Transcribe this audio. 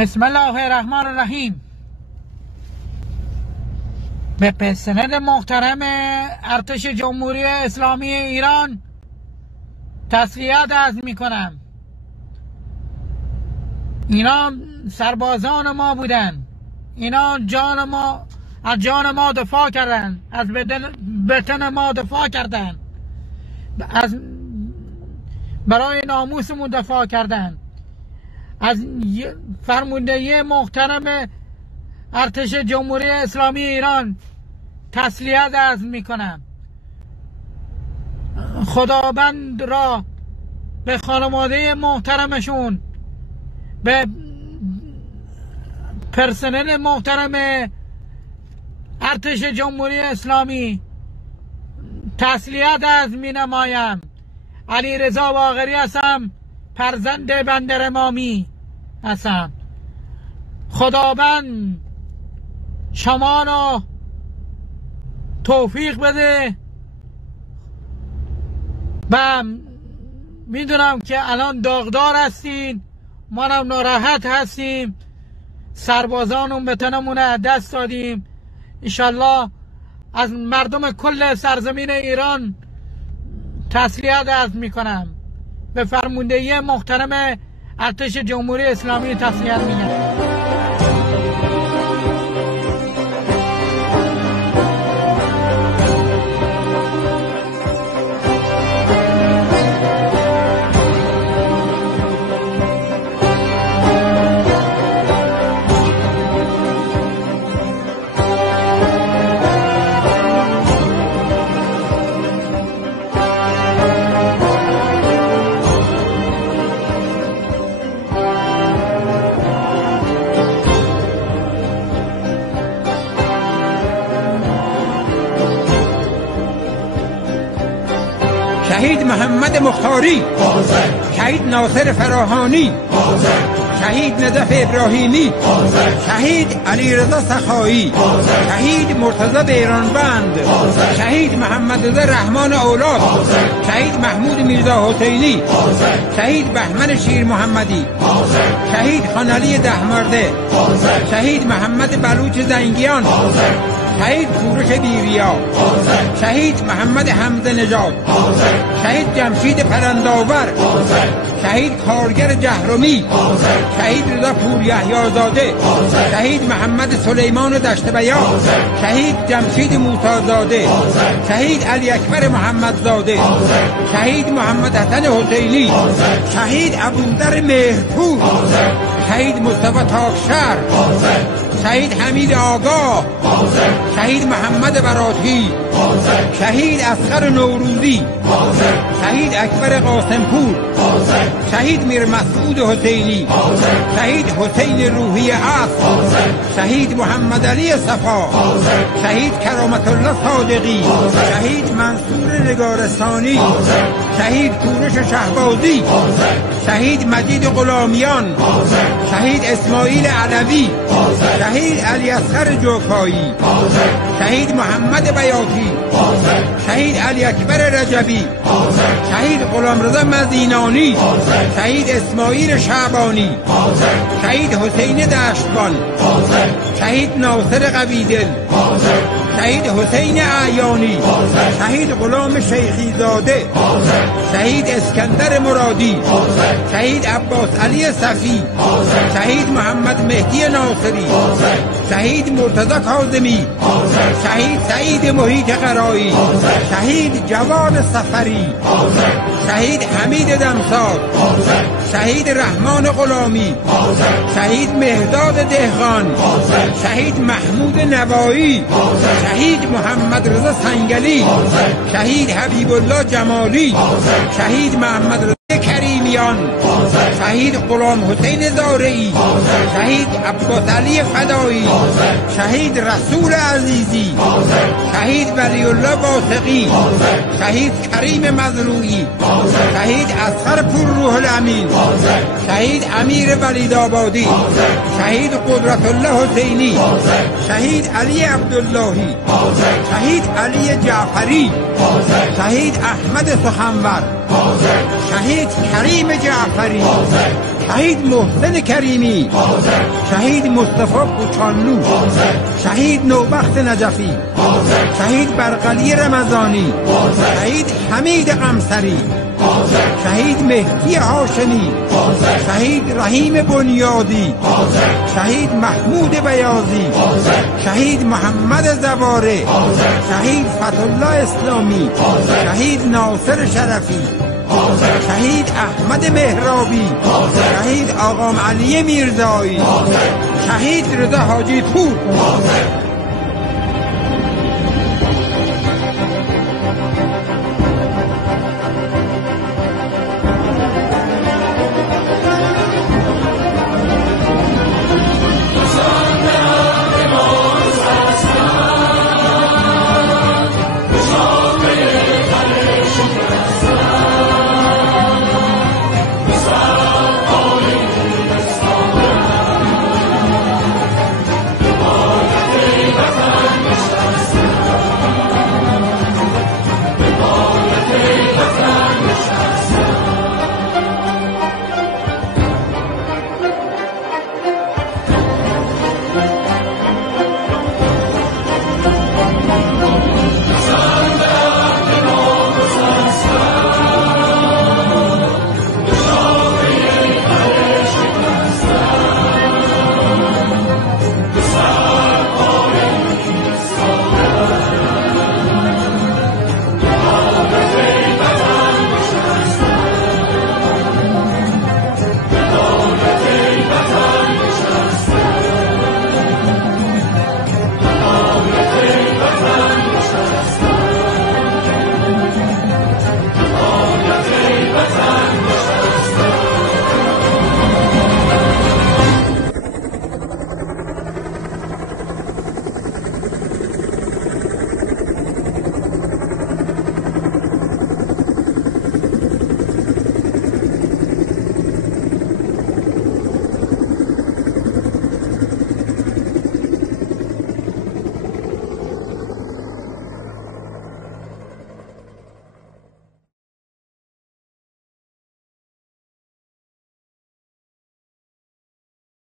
بسم الله الرحمن الرحیم. به پسند محترم ارتش جمهوری اسلامی ایران تسلیت عرض می کنم. اینا سربازان ما بودن، اینا از جان ما دفاع کردن، از بدن ما دفاع کردن، برای ناموسمون دفاع کردن. از فرماندهی محترم ارتش جمهوری اسلامی ایران تسلیت عرض می کنم. خداوند را به خانواده محترمشون، به پرسنل محترم ارتش جمهوری اسلامی تسلیت عرض می نمایم. علیرضا باقری هستم، فرزند بندر امامی هستم. خداوند شما را توفیق بده و میدونم که الان داغدار هستین، منم ناراحت هستیم، سربازانون وطنمون از دست دادیم. انشالله از مردم کل سرزمین ایران تسلیت عرض میکنم. به فرماندهی محترم ارتش جمهوری اسلامی تسلیت میگم. شهید محمد مختاری، شهید ناصر فراهانی، شهید نجف ابراهیمی، شهید علیرضا سخایی، شهید مرتضی بیرانبند، شهید محمد رضا رحمان اولاد، شهید محمود میرزا حسینی، شهید بهمن شیر محمدی، شهید خانعلی دهمرده، شهید محمد بلوچ زنگیان، شهید کوروش بیریا، شهید محمد حمزه نژاد، شهید جمشید پرنداور، شهید کارگر جهرمی، شهید رضا پور یحیی زاده، شهید محمد سلیمان دشت بیان، شهید جمشید موسی زاده، شهید علی اکبر محمد زاده، شهید محمد حسن حسینی، شهید ابوذر مهرپور، شهید مصطفی تاکشهر، شهید حمید آگاه، شهید محمد براتی، شهید اصغر نوروزی، شهید اکبر قاسمپور، شهید میر مسعود حسینی، شهید حسین روحی عصر، شهید محمد علی صفا، شهید کرامت الله صادقی، شهید منصور نگارستانی، شهید کوروش شهبازی، شهید مجید غلامیان، شهید اسماعیل علوی، شهید علی اصغر جوکایی، شهید محمد بیاتی، شهید علی اکبر رجبی، شهید غلامرضا مدینانی، شهید اسماعیل شعبانی، شهید حسین دشتبان، شهید ناصر قویدل، شهید حسین اعیانی، شهید غلام شیخی زاده، شهید اسکندر مرادی، شهید عباس علی صفی، شهید محمد مهدی ناصری، شهید مرتضی کاظمی، شهید سعید محیط قرایی، شهید جواد سفری، شهید حمید دمساد، شهید رحمان غلامی، شهید مهداد دهقان، شهید محمود نوایی، شهید محمد رضا سنگلی، شهید حبیب الله جمالی، شهید محمد رضا کریمیان، شهید غلام حسین زارعی، شهید عباس علی فدایی، شهید رسول عزیزی، شهید ولی الله واثقی، شهید کریم مزروعی، شهید اصغر پور روح الامین، شهید امیر ولیدآبادی، شهید قدرت الله حسینی، شهید علی عبداللهی، شهید علی جعفری، شهید احمد سخنور، شهید کریم جعفری، شهید محسن کریمی، شهید مصطفی کوچانلو، شهید نوبخت نجفی، شهید برقلی رمضانی، شهید حمید قمصری، شهید مهدی هاشمی، شهید رحیم بنیادی، شهید محمود بیاضی، شهید محمد زواره، شهید فتح‌الله اسلامی، شهید ناصر شرفی، شهید احمد مهرابی، شهید آقا علی میرزایی، شهید رضا حاجی پور.